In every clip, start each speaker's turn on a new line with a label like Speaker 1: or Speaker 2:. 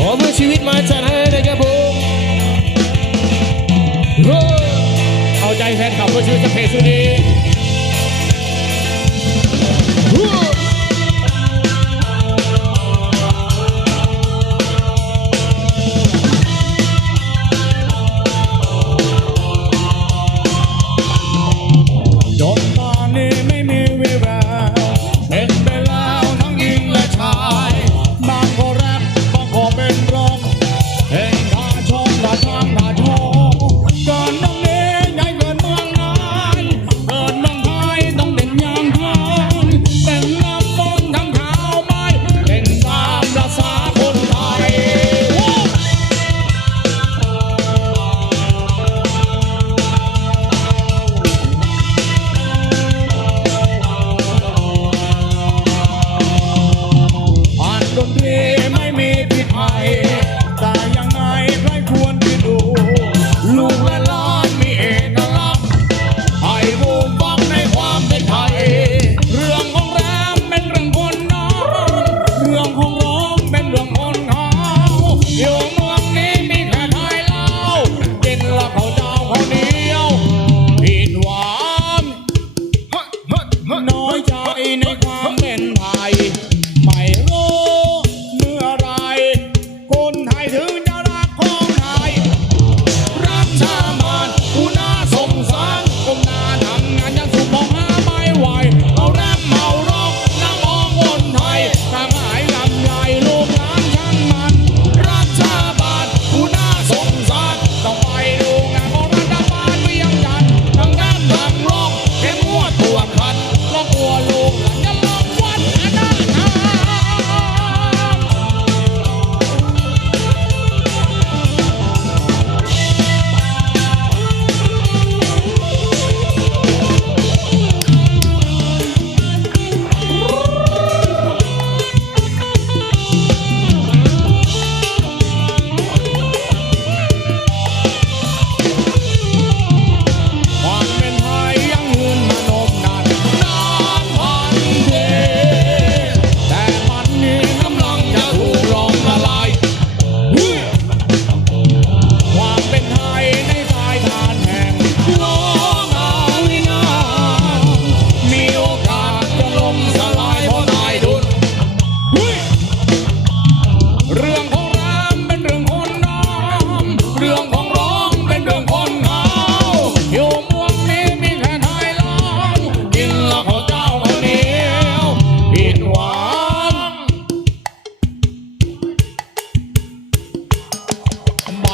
Speaker 1: ขอเมื่อชีวิตมาจัดให้นะครับผมเอาใจแฟนคลับเพื่อชีวิตจะเพลงชุดนี้
Speaker 2: ya in a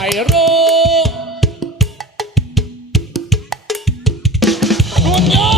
Speaker 2: ไม่รู้ดวงยอ